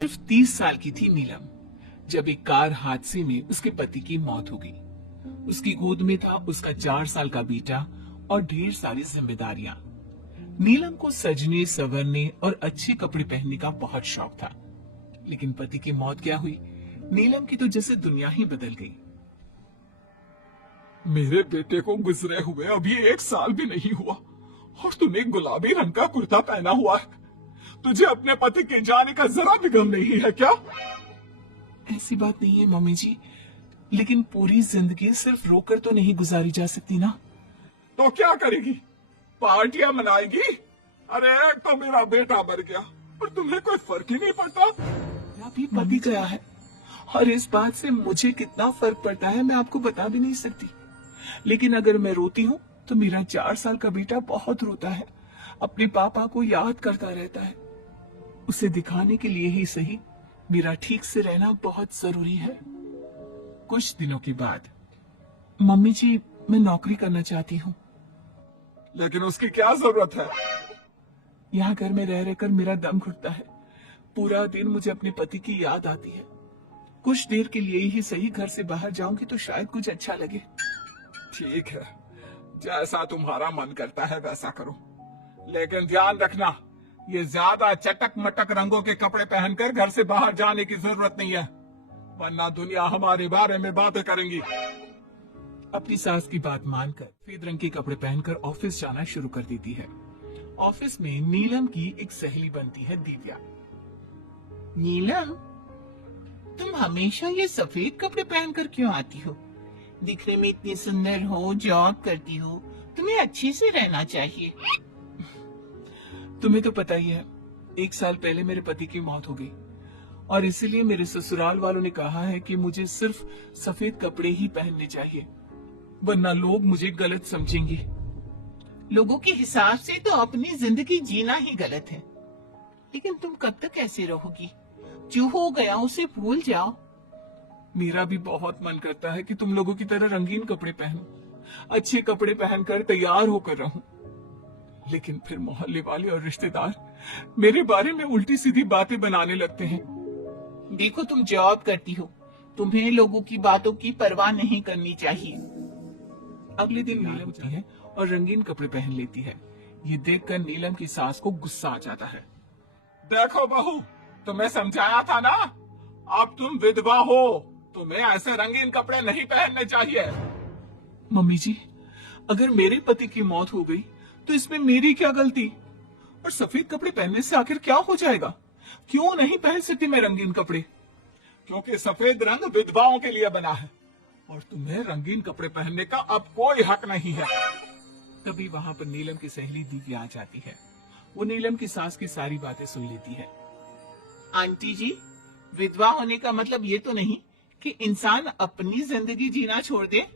सिर्फ 30 साल की थी नीलम जब एक कार हादसे में उसके पति की मौत हो गई। उसकी गोद में था उसका 4 साल का बेटा और ढेर सारी जिम्मेदारियां। नीलम को सजने संवरने और अच्छे कपड़े पहनने का बहुत शौक था, लेकिन पति की मौत क्या हुई, नीलम की तो जैसे दुनिया ही बदल गई। मेरे बेटे को गुजरे हुए अभी 1 साल भी नहीं हुआ और तूने गुलाबी रंग का कुर्ता पहना हुआ है। तुझे अपने पति के जाने का जरा भी गम नहीं है क्या? ऐसी बात नहीं है मम्मी जी, लेकिन पूरी जिंदगी सिर्फ रोकर तो नहीं गुजारी जा सकती ना। तो क्या करेगी? पार्टियां मनाएगी? अरे एक तो मेरा बेटा मर गया और तुम्हें कोई फर्क ही नहीं पड़ता। मेरा भी पति गया है और इस बात से मुझे कितना फर्क पड़ता है मैं आपको बता भी नहीं सकती। लेकिन अगर मैं रोती हूँ तो मेरा 4 साल का बेटा बहुत रोता है, अपने पापा को याद करता रहता है। उसे दिखाने के लिए ही सही मेरा ठीक से रहना बहुत जरूरी है। कुछ दिनों के बाद, मम्मी जी मैं नौकरी करना चाहती हूँ। लेकिन उसकी क्या जरूरत है? यहाँ घर में रह रहकर मेरा दम घुटता है। पूरा दिन मुझे अपने पति की याद आती है। कुछ देर के लिए ही सही घर से बाहर जाऊंगी तो शायद कुछ अच्छा लगे। ठीक है, जैसा तुम्हारा मन करता है वैसा करो, लेकिन ध्यान रखना ये ज्यादा चटक मटक रंगों के कपड़े पहनकर घर से बाहर जाने की जरूरत नहीं है, वरना दुनिया हमारे बारे में बातें करेंगी। अपनी सास की बात मानकर सफेद रंग के कपड़े पहनकर ऑफिस जाना शुरू कर देती है। ऑफिस में नीलम की एक सहेली बनती है, दिव्या। नीलम, तुम हमेशा ये सफेद कपड़े पहनकर क्यों आती हो? दिखने में इतनी सुंदर हो, जॉब करती हो, तुम्हें अच्छे से रहना चाहिए। तुम्हें तो पता ही है, 1 साल पहले मेरे पति की मौत हो गई और इसीलिए मेरे ससुराल वालों ने कहा है कि मुझे सिर्फ सफेद कपड़े ही पहनने चाहिए, वरना लोग मुझे गलत समझेंगे। लोगों के हिसाब से तो अपनी जिंदगी जीना ही गलत है, लेकिन तुम कब तक ऐसे रहोगी? जो हो गया उसे भूल जाओ। मेरा भी बहुत मन करता है कि तुम लोगों की तरह रंगीन कपड़े पहनूं, अच्छे कपड़े पहनकर तैयार होकर रहूं, लेकिन फिर मोहल्ले वाले और रिश्तेदार मेरे बारे में उल्टी सीधी बातें बनाने लगते हैं। देखो, तुम जॉब करती हो, तुम्हें लोगों की बातों की परवाह नहीं करनी चाहिए। अगले दिन नीलम उठती है और रंगीन कपड़े पहन लेती है। ये देखकर नीलम की सास को गुस्सा आ जाता है। देखो बहू, तुम्हें समझाया था ना, अब तुम विधवा हो, तुम्हें ऐसे रंगीन कपड़े नहीं पहनने चाहिए। मम्मी जी, अगर मेरे पति की मौत हो गई तो इसमें मेरी क्या गलती? और सफेद कपड़े पहनने से आखिर क्या हो जाएगा? क्यों नहीं पहन सकती मैं रंगीन कपड़े? क्योंकि सफेद रंग विधवाओं के लिए बना है और तुम्हें रंगीन कपड़े पहनने का अब कोई हक नहीं है। तभी वहाँ पर नीलम की सहेली दिव्या आ जाती है। वो नीलम की सास की सारी बातें सुन लेती है। आंटी जी, विधवा होने का मतलब ये तो नहीं कि इंसान अपनी जिंदगी जीना छोड़ दे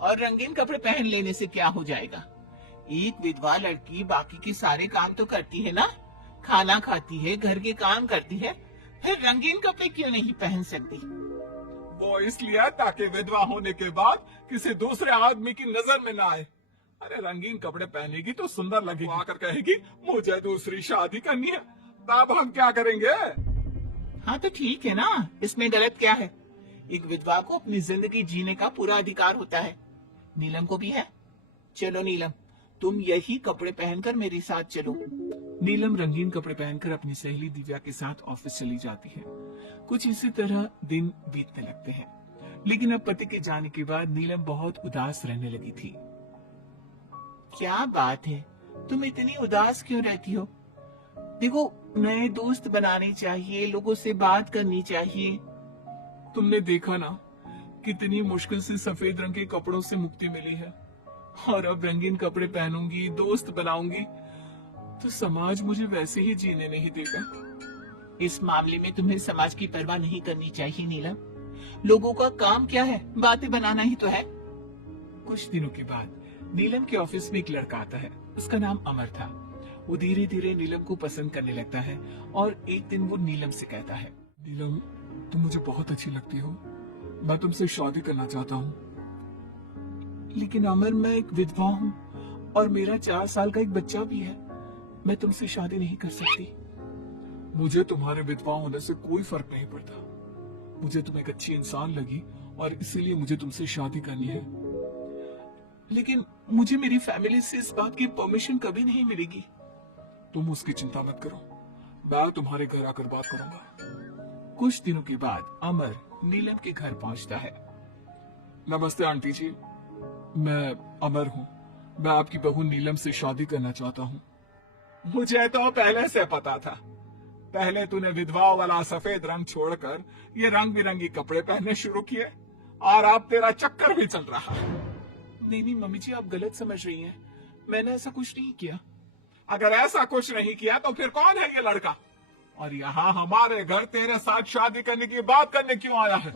और रंगीन कपड़े पहन लेने से क्या हो जाएगा? एक विधवा लड़की बाकी के सारे काम तो करती है ना, खाना खाती है, घर के काम करती है, फिर रंगीन कपड़े क्यों नहीं पहन सकती? वो इसलिए ताकि विधवा होने के बाद किसी दूसरे आदमी की नजर में ना आए। अरे रंगीन कपड़े पहनेगी तो सुंदर लगेगी, आकर कहेगी मुझे दूसरी शादी करनी है, तब हम क्या करेंगे? हाँ तो ठीक है ना, इसमें गलत क्या है? एक विधवा को अपनी जिंदगी जीने का पूरा अधिकार होता है, नीलम को भी है। चलो नीलम, तुम यही कपड़े पहनकर मेरे साथ चलो। नीलम रंगीन कपड़े पहनकर अपनी सहेली दिव्या के साथ ऑफिस चली जाती है। कुछ इसी तरह दिन बीतने लगते हैं, लेकिन अब पति के जाने के बाद नीलम बहुत उदास रहने लगी थी। क्या बात है, तुम इतनी उदास क्यों रहती हो? देखो, नए दोस्त बनाने चाहिए, लोगों से बात करनी चाहिए। तुमने देखा ना, कितनी मुश्किल से सफेद रंग के कपड़ों से मुक्ति मिली है, और अब रंगीन कपड़े पहनूंगी, दोस्त बनाऊंगी तो समाज मुझे वैसे ही जीने नहीं देगा। इस मामले में तुम्हें समाज की परवाह नहीं करनी चाहिए नीलम। लोगों का काम क्या है, बातें बनाना ही तो है। कुछ दिनों के बाद नीलम के ऑफिस में एक लड़का आता है। उसका नाम अमर था। वो धीरे धीरे नीलम को पसंद करने लगता है और एक दिन वो नीलम से कहता है, नीलम, तुम मुझे बहुत अच्छी लगती हो, मैं तुमसे शादी करना चाहता हूँ। लेकिन अमर, मैं एक विधवा हूँ और मेरा 4 साल का एक बच्चा भी है, मैं तुमसे शादी नहीं कर सकती। मुझे तुम्हारे विधवा होने से कोई फर्क नहीं पड़ता। मुझे तुम एक अच्छी इंसान लगी और इसीलिए मुझे तुमसे शादी करनी है। लेकिन मुझे मेरी फैमिली से इस बात की परमिशन कभी नहीं मिलेगी। तुम उसकी चिंता मत करो, मैं तुम्हारे घर आकर बात करूंगा। कुछ दिनों के बाद अमर नीलम के घर पहुंचता है। नमस्ते आंटी जी, मैं अमर हूँ। मैं आपकी बहू नीलम से शादी करना चाहता हूँ। मुझे तो पहले से पता था। पहले तूने विधवा वाला सफेद रंग छोड़कर ये रंग बिरंगी कपड़े पहनने शुरू किए और अब तेरा चक्कर भी चल रहा है। नहीं मम्मी जी, आप गलत समझ रही हैं। मैंने ऐसा कुछ नहीं किया। अगर ऐसा कुछ नहीं किया तो फिर कौन है ये लड़का? और यहाँ हमारे घर तेरे साथ शादी करने की बात करने क्यों आया है?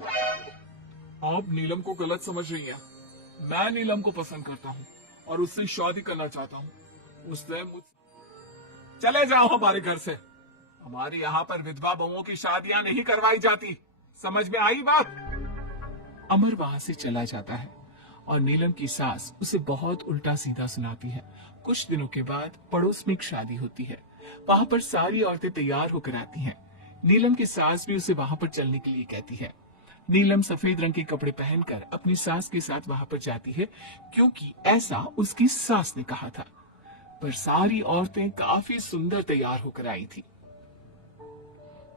आप नीलम को गलत समझ रही हैं। मैं नीलम को पसंद करता हूँ और उससे शादी करना चाहता हूँ। उससे मुझ चले जाओ हमारे घर से। हमारे यहाँ पर विधवा बहुओं की शादियां नहीं करवाई जाती। समझ में आई बात? अमर वहां से चला जाता है और नीलम की सास उसे बहुत उल्टा सीधा सुनाती है। कुछ दिनों के बाद पड़ोस में एक शादी होती है। वहां पर सारी औरतें तैयार होकर आती हैं। नीलम की सास भी उसे वहां पर चलने के लिए कहती है। नीलम सफेद रंग के कपड़े पहनकर अपनी सास के साथ वहां पर जाती है, क्योंकि ऐसा उसकी सास ने कहा था। पर सारी औरतें काफी सुंदर तैयार होकर आई थी।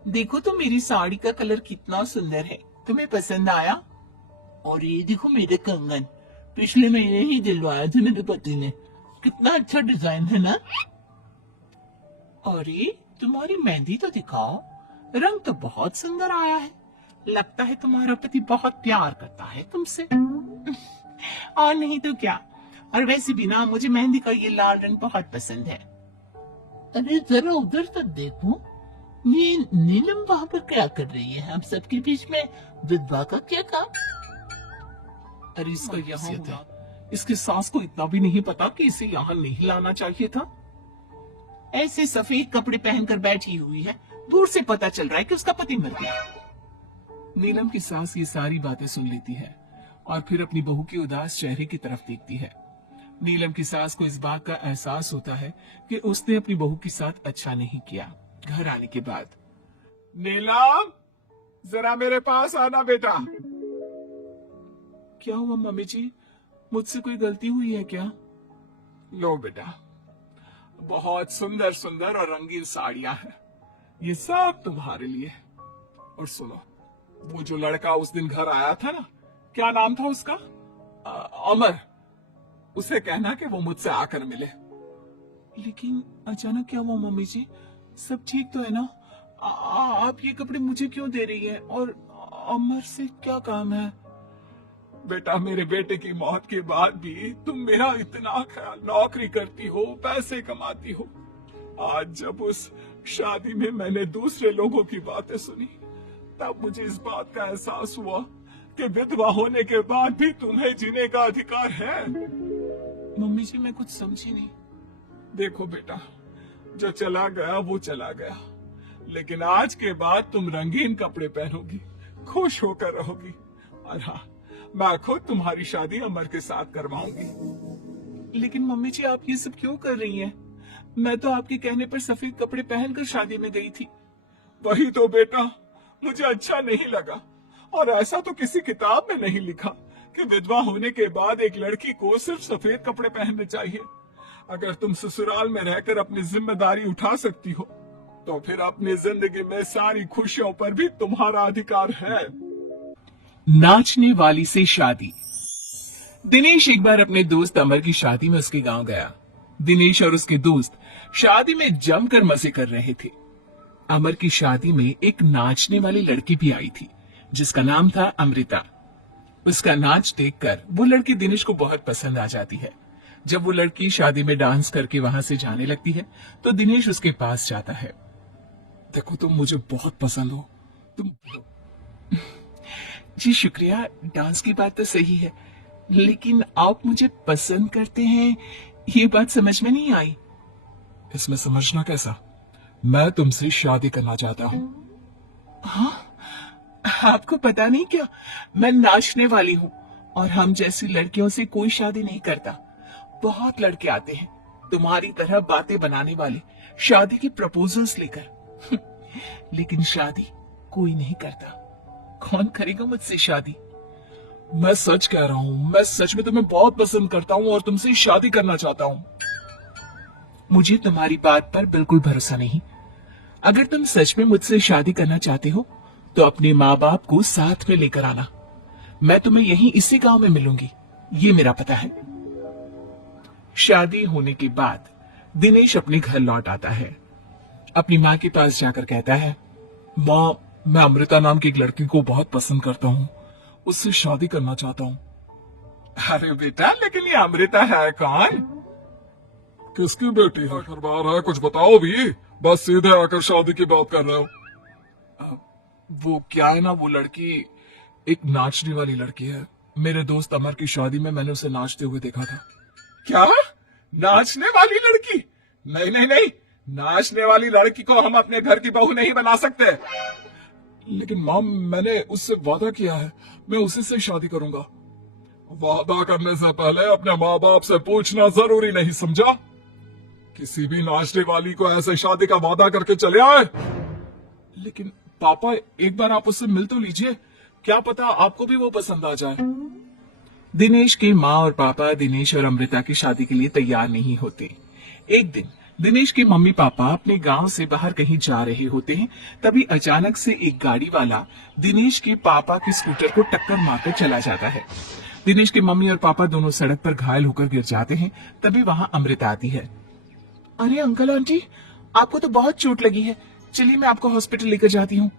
देखो तो मेरी साड़ी का कलर कितना सुंदर है, तुम्हें पसंद आया? और ये देखो मेरे कंगन, पिछले महीने ही दिलवाया था मेरे पति ने। कितना अच्छा डिजाइन है ना? अरे तुम्हारी मेहंदी तो दिखाओ, रंग तो बहुत सुंदर आया है। लगता है तुम्हारा पति बहुत प्यार करता है तुमसे। और नहीं तो क्या। और वैसे भी ना, मुझे मेहंदी का ये लाल रंग बहुत पसंद है। अरे जरा उधर तक देखो, ये नीलम वहां पर क्या कर रही है? हम सबके बीच में विधवा का क्या काम? अरे इसका यहाँ है। इसकी सास को इतना भी नहीं पता कि इसे यहाँ नहीं लाना चाहिए था। ऐसे सफेद कपड़े पहनकर बैठी हुई है, दूर से पता चल रहा है कि उसका पति मर गया। नीलम की सास ये सारी बातें सुन लेती है और फिर अपनी बहू के उदास चेहरे की तरफ देखती है। नीलम की सास को इस बात का एहसास होता है कि उसने अपनी बहू के साथ अच्छा नहीं किया। घर आने के बाद, नीलम, जरा मेरे पास आना बेटा। क्या हुआ मम्मी जी? मुझसे कोई गलती हुई है क्या? लो बेटा, बहुत सुंदर सुंदर और रंगीन साड़ियां हैं। ये सब तुम्हारे लिए। और सुनो, वो जो लड़का उस दिन घर आया था ना, क्या नाम था उसका? अमर। उसे कहना कि वो मुझसे आकर मिले। लेकिन अचानक क्या हुआ मम्मी जी? सब ठीक तो है ना? आप ये कपड़े मुझे क्यों दे रही है? और अमर से क्या काम है? बेटा, मेरे बेटे की मौत के बाद भी तुम मेरा इतना ख्याल, नौकरी करती हो, पैसे कमाती हो। आज जब उस शादी में मैंने दूसरे लोगों की बातें सुनी, तब मुझे इस बात का एहसास हुआ कि विधवा होने के बाद भी तुम्हें जीने का अधिकार है। मम्मी जी, मैं कुछ समझी नहीं। देखो बेटा, जो चला गया वो चला गया, लेकिन आज के बाद तुम रंगीन कपड़े पहनोगी, खुश होकर रहोगी। और हाँ, मैं खुद तुम्हारी शादी अमर के साथ करवाऊंगी। लेकिन मम्मी जी, आप ये सब क्यों कर रही हैं? मैं तो आपके कहने पर सफेद कपड़े पहनकर शादी में गई थी। वही तो बेटा, मुझे अच्छा नहीं लगा। और ऐसा तो किसी किताब में नहीं लिखा कि विधवा होने के बाद एक लड़की को सिर्फ सफेद कपड़े पहनने चाहिए। अगर तुम ससुराल में रहकर अपनी जिम्मेदारी उठा सकती हो, तो फिर अपनी जिंदगी में सारी खुशियों पर भी तुम्हारा अधिकार है। नाचने वाली से शादी। दिनेश एक बार अपने दोस्त अमर की शादी में उसके गांव गया। दिनेश और उसके दोस्त शादी में जमकर मजे कर रहे थे। अमर की शादी में एक नाचने वाली लड़की भी आई थी, जिसका नाम था अमृता। उसका नाच देखकर वो लड़की दिनेश को बहुत पसंद आ जाती है। जब वो लड़की शादी में डांस करके वहां से जाने लगती है, तो दिनेश उसके पास जाता है। देखो, तुम मुझे बहुत पसंद हो। तुम जी शुक्रिया, डांस की बात तो सही है, लेकिन आप मुझे पसंद करते हैं, ये बात समझ में नहीं आई। इसमें समझना कैसा? मैं तुमसे शादी करना चाहता हूँ। हाँ, आपको पता नहीं क्या, मैं नाचने वाली हूँ और हम जैसी लड़कियों से कोई शादी नहीं करता। बहुत लड़के आते हैं तुम्हारी तरह बातें बनाने वाले, शादी की प्रपोजल्स लेकर। लेकिन शादी कोई नहीं करता। कौन करेगा मुझसे शादी? मैं सच कह रहा हूँ, मैं सच में तुम्हें बहुत पसंद करता हूँ और तुमसे शादी करना चाहता हूँ। मुझे तुम्हारी बात पर बिल्कुल भरोसा नहीं। अगर तुम सच में मुझसे शादी करना चाहते हो तो अपने माँ बाप को साथ में लेकर आना। मैं तुम्हें यहीं इसी गांव में मिलूंगी, ये मेरा पता है। शादी होने के बाद दिनेश अपने घर लौट आता है। अपनी माँ के पास जाकर कहता है, माँ, मैं अमृता नाम की एक लड़की को बहुत पसंद करता हूँ, उससे शादी करना चाहता हूँ। अरे बेटा, लेकिन ये अमृता है कौन? किसकी बेटी है? घर बार है, कुछ बताओ भी, बस सीधे आकर शादी की बात कर रहे हो। वो क्या है ना, वो लड़की एक नाचने वाली लड़की है। मेरे दोस्त अमर की शादी में मैंने उसे नाचते हुए देखा था। क्या? नाचने वाली लड़की? नहीं नहीं नहीं, नाचने वाली लड़की को हम अपने घर की बहू नहीं बना सकते। लेकिन माँ, मैंने उससे वादा किया है, मैं उसी से शादी करूंगा। वादा करने से पहले अपने माँ बाप से पूछना जरूरी नहीं समझा? किसी भी नाचने वाली को ऐसे शादी का वादा करके चले आए। लेकिन पापा, एक बार आप उससे मिल तो लीजिए, क्या पता आपको भी वो पसंद आ जाए। दिनेश की माँ और पापा दिनेश और अमृता की शादी के लिए तैयार नहीं होते। एक दिन दिनेश के मम्मी पापा अपने गांव से बाहर कहीं जा रहे होते हैं। तभी अचानक से एक गाड़ी वाला दिनेश के पापा के स्कूटर को टक्कर मारकर चला जाता है। दिनेश के मम्मी और पापा दोनों सड़क पर घायल होकर गिर जाते हैं। तभी वहां अमृता आती है। अरे अंकल आंटी, आपको तो बहुत चोट लगी है, चलिए मैं आपको हॉस्पिटल लेकर जाती हूँ।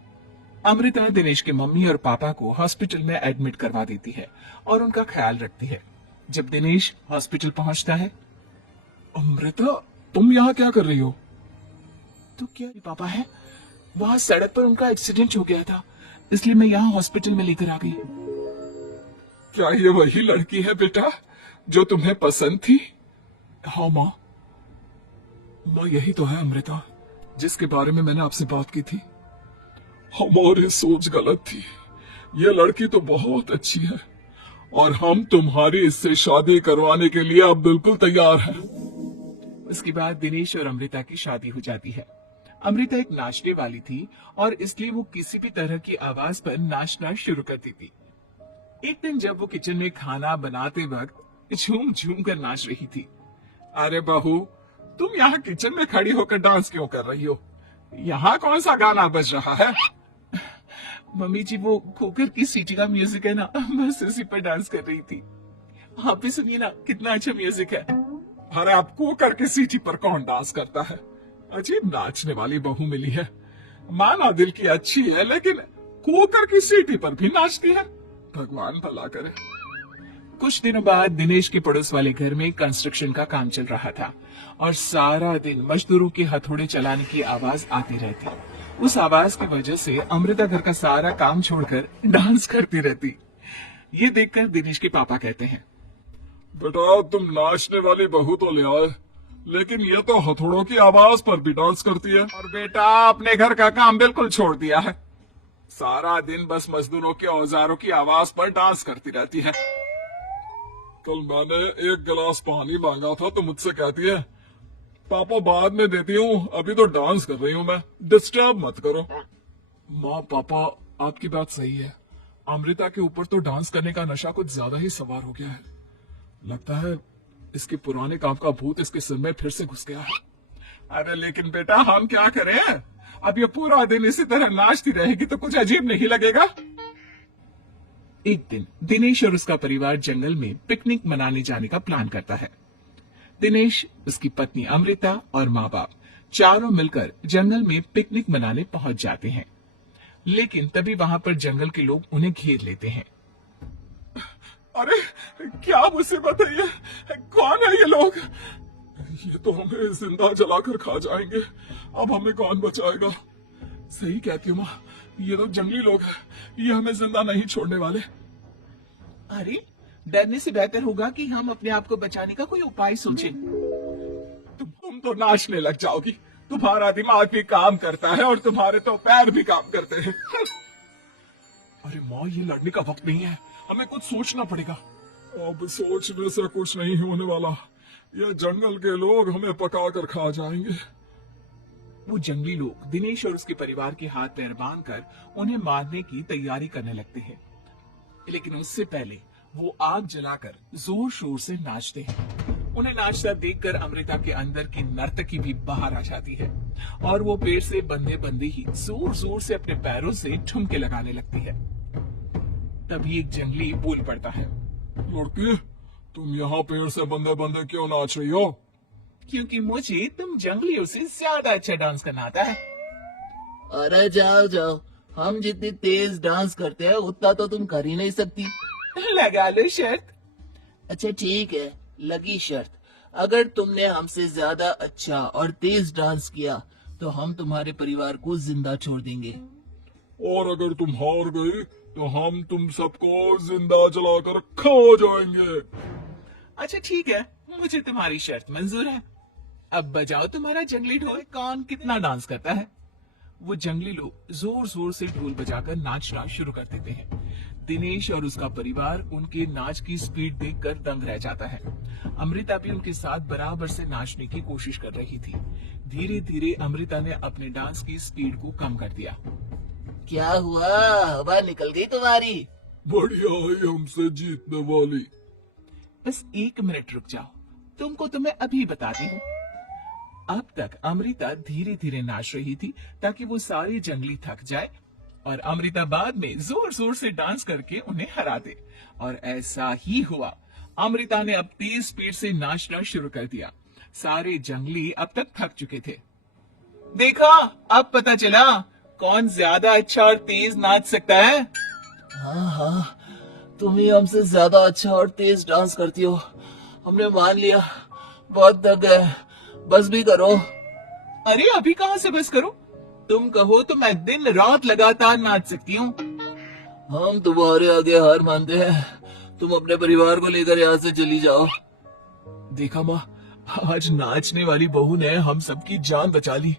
अमृता दिनेश के मम्मी और पापा को हॉस्पिटल में एडमिट करवा देती है और उनका ख्याल रखती है। जब दिनेश हॉस्पिटल पहुंचता है, अमृता, तुम यहाँ क्या कर रही हो? तो क्या पापा है, वहां सड़क पर उनका एक्सीडेंट हो गया था, इसलिए मैं यहाँ हॉस्पिटल में लेकर आ गई। क्या ये वही लड़की है बेटा जो तुम्हें पसंद थी? हाँ माँ, यही तो है अमृता, जिसके बारे में मैंने आपसे बात की थी। हमारी सोच गलत थी। ये लड़की तो बहुत अच्छी है और हम तुम्हारी इससे शादी करवाने के लिए अब बिल्कुल तैयार हैं। उसके बाद दिनेश और अमृता की शादी हो जाती है। अमृता एक नाचने वाली थी और इसलिए वो किसी भी तरह की आवाज पर नाचना शुरू करती थी। एक दिन जब वो किचन में खाना बनाते वक्त झूम झूम कर नाच रही थी। अरे बहू, तुम यहाँ किचन में खड़ी होकर डांस क्यों कर रही हो? यहाँ कौन सा गाना बज रहा है? मम्मी जी, वो कुकर की सीटी का म्यूजिक है ना, बस उसी पर डांस कर रही थी। आप भी सुनिए ना, कितना अच्छा म्यूजिक है। अरे अब कुकर की सीटी पर कौन डांस करता है? अजीब नाचने वाली बहू मिली है। माना दिल की अच्छी है, लेकिन कुकर की सीटी पर भी नाचती है। भगवान भला करे। कुछ दिनों बाद दिनेश के पड़ोस वाले घर में कंस्ट्रक्शन का काम चल रहा था और सारा दिन मजदूरों के हथौड़े चलाने की आवाज आती रहती। उस आवाज की वजह से अमृता घर का सारा काम छोड़कर डांस करती रहती। ये देखकर दिनेश के पापा कहते हैं, बेटा, तुम नाचने वाली बहू तो ले आए, लेकिन ये तो हथौड़ों की आवाज पर भी डांस करती है। और बेटा, अपने घर का काम बिल्कुल छोड़ दिया है, सारा दिन बस मजदूरों के औजारों की आवाज पर डांस करती रहती है। कल मैंने एक गिलास पानी मांगा था तो मुझसे कहती है, पापा बाद में देती हूँ, अभी तो डांस कर रही हूँ मैं, डिस्टर्ब मत करो। माँ पापा, आपकी बात सही है। अमृता के ऊपर तो डांस करने का नशा कुछ ज्यादा ही सवार हो गया है। लगता है इसके पुराने काम का भूत इसके सिर में फिर से घुस गया है। अरे लेकिन बेटा, हम क्या करें? अब ये पूरा दिन इसी तरह नाचती रहेगी तो कुछ अजीब नहीं लगेगा? एक दिन दिनेश और उसका परिवार जंगल में पिकनिक मनाने जाने का प्लान करता है। दिनेश, उसकी पत्नी अमृता और माँ बाप चारों मिलकर जंगल में पिकनिक मनाने पहुंच जाते हैं। लेकिन तभी वहां पर जंगल के लोग उन्हें घेर लेते हैं। अरे क्या मुसीबत है ये? कौन है ये लोग? ये तो हमें जिंदा जलाकर खा जाएंगे, अब हमें कौन बचाएगा? सही कहती हूँ माँ, ये तो जंगली लोग हैं, ये हमें जिंदा नहीं छोड़ने वाले। अरे, डरने से बेहतर होगा कि हम अपने आप को बचाने का कोई उपाय सोचें। तुम तो नाचने लग जाओगी, तुम्हारा दिमाग भी काम करता है और तुम्हारे तो पैर भी काम करते हैं। अरे माँ, ये लड़ने का वक्त नहीं है, हमें कुछ सोचना पड़ेगा। अब सोचने से कुछ नहीं होने वाला, ये जंगल के लोग हमें पका कर खा जाएंगे। वो जंगली लोग दिनेश और उसके परिवार के हाथ पैर बांधकर उन्हें मारने की तैयारी करने लगते हैं, लेकिन उससे पहले वो आग जलाकर जोर शोर से नाचते हैं। उन्हें नाचता देखकर अमृता के अंदर की नर्तकी भी बाहर आ जाती है और वो पेड़ से बंधे बंधे ही जोर जोर से अपने पैरों से ठुमके लगाने लगती है। तभी एक जंगली बोल पड़ता है, लड़की, तुम यहाँ पेड़ से बंधे बंधे क्यों नाच रही हो? क्योंकि मुझे तुम जंगलियों से ज्यादा अच्छा डांस करना आता है। अरे जाओ जाओ, हम जितनी तेज डांस करते हैं उतना तो तुम कर ही नहीं सकती। लगा लो शर्त। अच्छा ठीक है, लगी शर्त। अगर तुमने हमसे ज्यादा अच्छा और तेज डांस किया तो हम तुम्हारे परिवार को जिंदा छोड़ देंगे। और अगर तुम हार गई तो हम तुम सबको जिंदा जलाकर खा जाएंगे। अच्छा ठीक है, मुझे तुम्हारी शर्त मंजूर है। अब बजाओ तुम्हारा जंगली ढोल, कौन कितना डांस करता है। वो जंगली लोग जोर जोर से ढोल बजाकर नाचना शुरू कर देते हैं। दिनेश और उसका परिवार उनके नाच की स्पीड देखकर दंग रह जाता है। अमृता भी उनके साथ बराबर से नाचने की कोशिश कर रही थी। धीरे धीरे अमृता ने अपने डांस की स्पीड को कम कर दिया। क्या हुआ, हवा निकल गई तुम्हारी? बढ़िया है हमसे जीतने वाली। बस 1 मिनट रुक जाओ, तुमको तो मैं अभी बताती हूँ। अब तक अमृता धीरे धीरे नाच रही थी ताकि वो सारे जंगली थक जाए और अमृता बाद में जोर जोर से डांस करके उन्हें हरा दे। और ऐसा ही हुआ। अमृता ने अब तेज स्पीड से नाचना शुरू कर दिया। सारे जंगली अब तक थक चुके थे। देखा, अब पता चला कौन ज्यादा अच्छा और तेज नाच सकता है। हाँ हाँ, तुम ही हमसे ज्यादा अच्छा और तेज डांस करती हो। हमने मान लिया, बहुत थक गए, बस भी करो। अरे अभी कहाँ से बस करूं? तुम कहो तो मैं दिन रात लगातार नाच सकती हूँ। हम तुम्हारे आगे हार मानते हैं, तुम अपने परिवार को लेकर यहाँ से चली जाओ। देखा माँ, आज नाचने वाली बहू ने हम सबकी जान बचा ली।